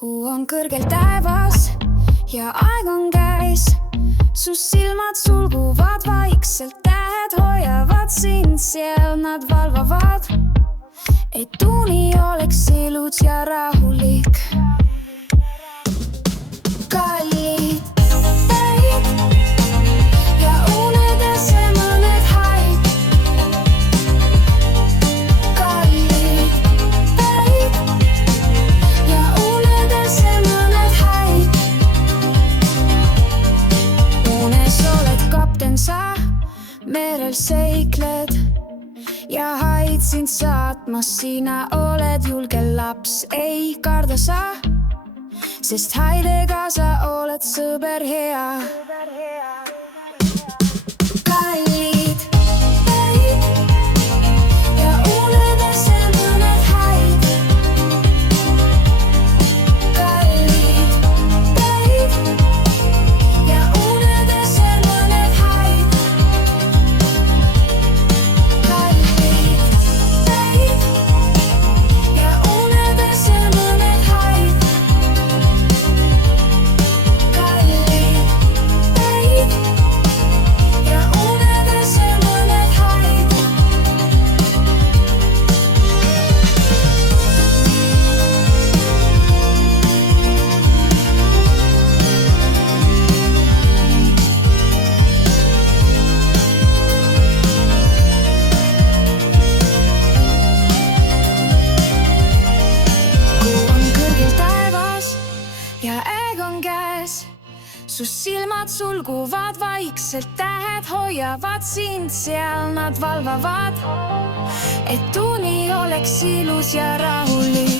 Kuu on kõrgel taevas ja aeg on käes. Su silmad sulguvad vaikselt, tähed hoiavad sind seal, nad valvavad, et uni oleks ilus ja rahulik. Kallid päid ja unedes mõned haid. Kallid päid ja unedes mõned haid. Unes oled kapten sa, merel seikled ja haid sind saatmas. Sina oled julge laps, ei karda sa, sest haidega sa oled sõber hea. Kallid päid ja unedes mõned haid. Kallid päid ja unedes mõned haid. Kallid päid ja unedes mõned haid. Su silmad sulguvad vaikselt, tähed hoiavad sind seal, nad valvavad, et uni oleks ilus ja rahulik.